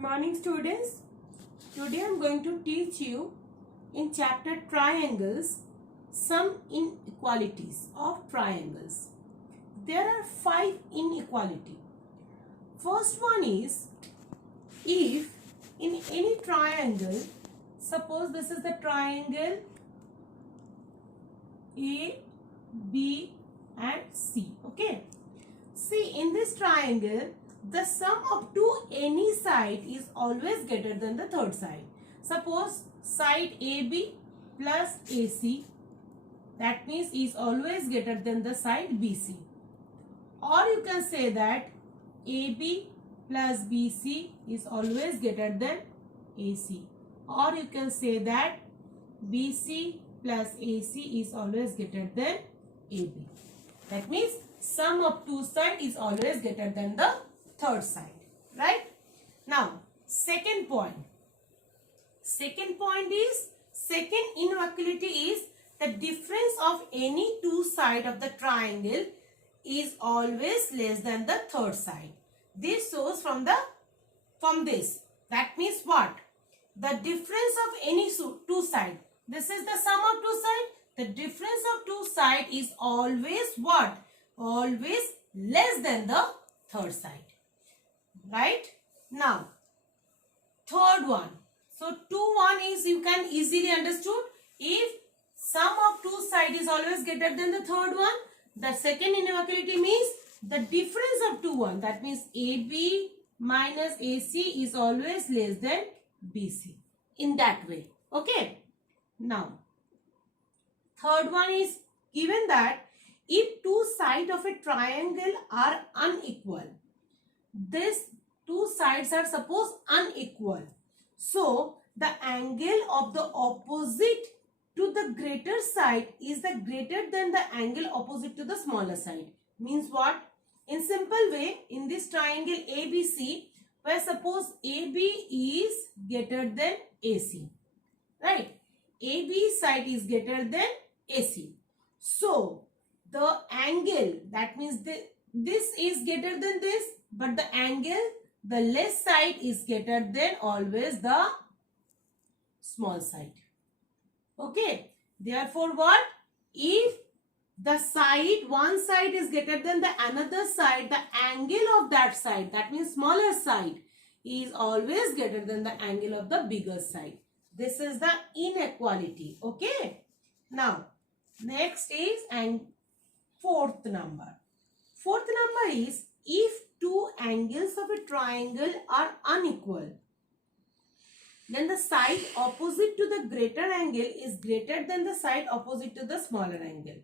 Good morning, students. Today I am going to teach you in chapter triangles some inequalities of triangles. There are 5 inequality. First one is, if in any triangle, suppose this is the triangle A, B and C. Okay. See, in this triangle, the sum of any side is always greater than the third side. Suppose side AB plus AC, that means is always greater than the side BC. Or you can say that AB plus BC is always greater than AC. Or you can say that BC plus AC is always greater than AB. That means sum of two sides is always greater than the third side, right? Now, second point is, second inequality is the difference of any two sides of the triangle is always less than the third side. This shows from this. That means what? The difference of any two sides. This is the sum of two sides. The difference of two sides is always what? Always less than the third side. Right? Now, third one. So, 2, 1 is, you can easily understood. If sum of two sides is always greater than the third one, the second inequality means the difference of 2, 1. That means AB minus AC is always less than BC. In that way. Okay? Now, third one is given that if two sides of a triangle are unequal, these two sides are suppose unequal. So, the angle of the opposite to the greater side is the greater than the angle opposite to the smaller side. Means what? In simple way, in this triangle ABC, where suppose AB is greater than AC. Right? AB side is greater than AC. So, the angle, that means this is greater than this, but the angle, the less side is greater than always the small side. Okay. Therefore, what? If the side, one side is greater than the another side, the angle of that side, that means smaller side, is always greater than the angle of the bigger side. This is the inequality. Okay. Now, next is and fourth number. Fourth number is, if two angles of a triangle are unequal, then the side opposite to the greater angle is greater than the side opposite to the smaller angle.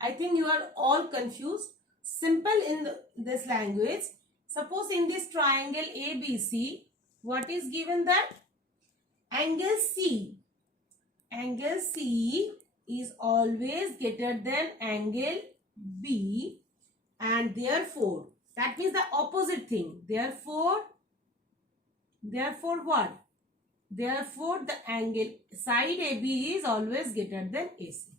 I think you are all confused. Simple in this language. Suppose in this triangle ABC, what is given that? Angle C is always greater than angle B, and therefore, that means the opposite thing. Therefore what? Therefore, the angle side AB is always greater than AC.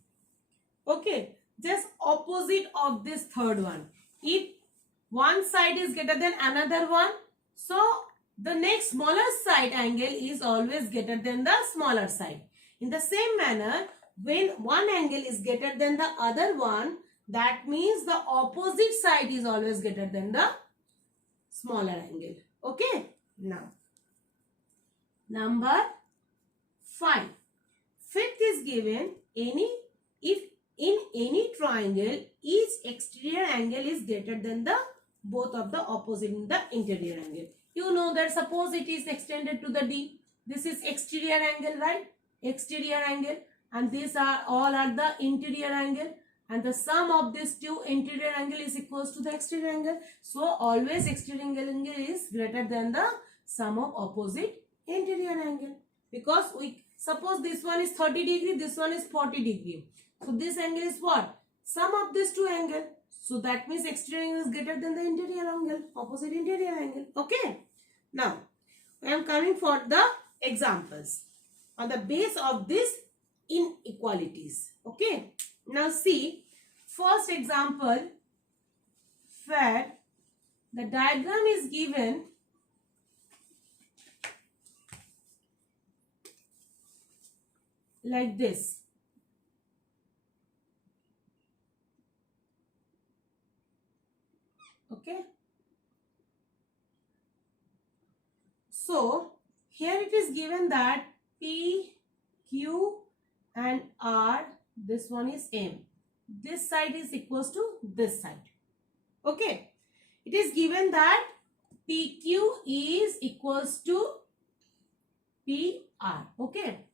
Okay, just opposite of this third one. If one side is greater than another one, so the next smaller side angle is always greater than the smaller side. In the same manner, when one angle is greater than the other one, that means the opposite side is always greater than the smaller angle. Okay. Now, number 5. Fifth is given, if in any triangle, each exterior angle is greater than the both of the opposite in the interior angle. You know that suppose it is extended to the D. This is exterior angle, right? Exterior angle, and these are all are the interior angle, and the sum of these two interior angle is equals to the exterior angle. So always exterior angle is greater than the sum of opposite interior angle, because we suppose this one is 30 degree, this one is 40 degree. So this angle is what? Sum of these two angle. So that means exterior angle is greater than the interior angle, opposite interior angle. Okay. Now, I am coming for the examples on the base of these inequalities. Okay. Now see, first example where the diagram is given like this. Okay. So here it is given that P, Q and R, this one is M. This side is equals to this side. Okay. It is given that PQ is equals to PR. Okay.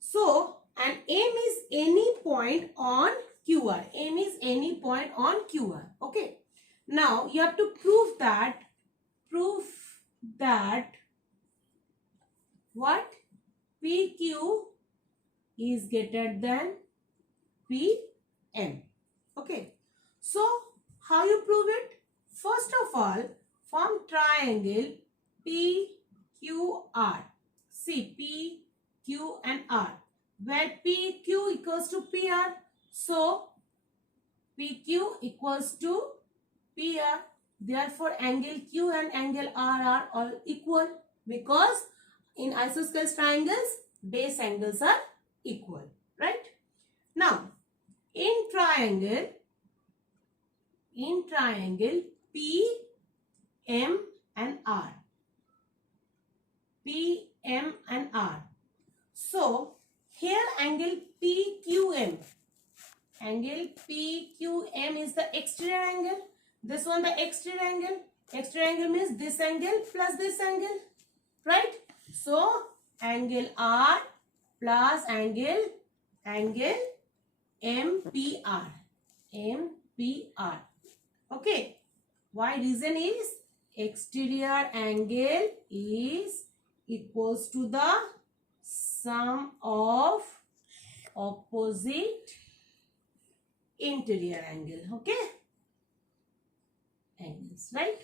So, and M is any point on QR. M is any point on QR. Okay. Now, you have to prove that what? PQ is greater than PM. Okay. So, how you prove it? First of all, form triangle PQR. See, P, Q and R. Where PQ equals to PR. So, PQ equals to PR. Therefore, angle Q and angle R are all equal because in isosceles triangles, base angles are equal. Right? Now, in triangle P, M and R. P, M and R. So, here angle PQM. Angle PQM is the exterior angle. This one the exterior angle. Exterior angle means this angle plus this angle. Right? So, angle R plus angle MPR. MPR. Okay. Why? Reason is exterior angle is equals to the sum of opposite interior angle. Okay. Angles. Right.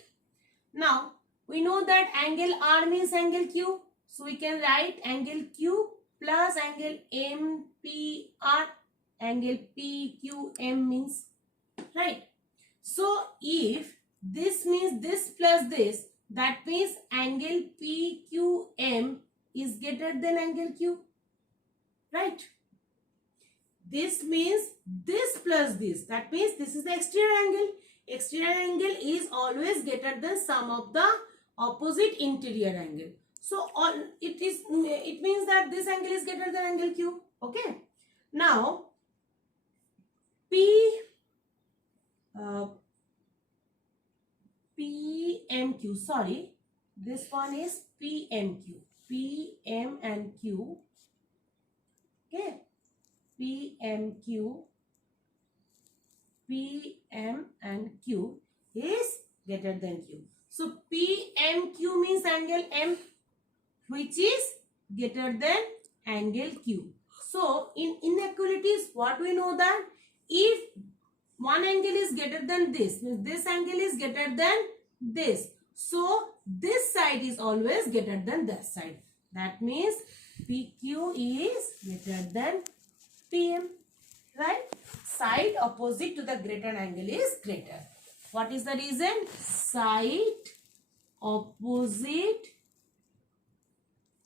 Now, we know that angle R means angle Q. So, we can write angle Q plus angle MPR. Angle PQM means. Right. So, if this means this plus this, that means angle PQM is greater than angle Q. Right. This means this plus this. That means this is the exterior angle. Exterior angle is always greater than sum of the opposite interior angle. So, it means that this angle is greater than angle Q. Okay. Now, PMQ, sorry, this one is PMQ. PM and Q. Okay. PMQ. PM and Q is greater than Q. So, PMQ means angle M, which is greater than angle Q. So, in inequalities, what we know that if one angle is greater than this, means this angle is greater than this. So, this side is always greater than this side. That means PQ is greater than PM. Right? Side opposite to the greater angle is greater. What is the reason? Side opposite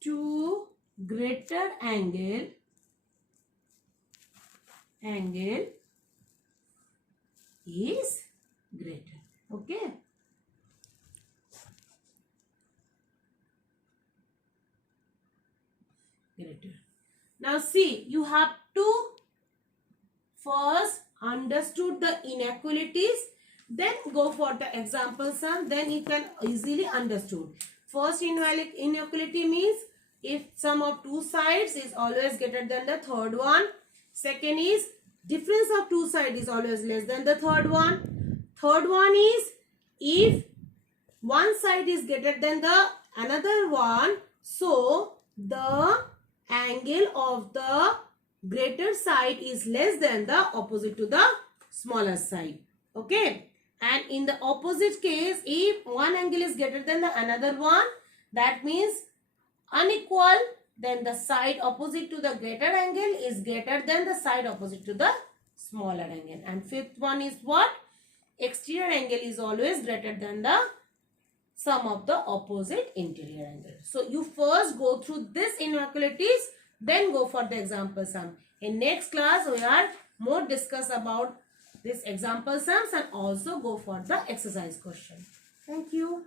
to greater angle is greater. Okay. Greater. Now see, you have to first understood the inequalities, then go for the example sum, then you can easily understood. First inequality means if sum of two sides is always greater than the third one. Second is difference of two sides is always less than the third one. Third one is if one side is greater than the another one, so the angle of the greater side is less than the opposite to the smaller side. Okay. And in the opposite case, if one angle is greater than the another one, that means unequal, then the side opposite to the greater angle is greater than the side opposite to the smaller angle. And fifth one is what? Exterior angle is always greater than the sum of the opposite interior angle. So, you first go through this inequalities, Then go for the example sum. In next class, we are more discuss about this example sums and also go for the exercise question. Thank you.